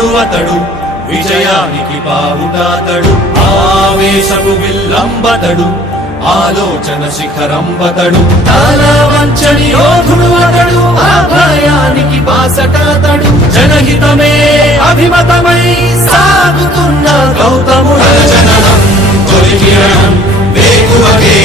యోధుడు అతడు, విజయానికి బావుటాతడు, ఆవేశపు విల్లంబతడు, ఆలోచన శిఖరంబతడు, చాలా వంచని యోధుడు అతడు, అభయానికి బాసటాతడు, జనహితమే అభిమతమై సాగుతున్న గౌతముడు. జననం తొలి కిరణం వేకువకే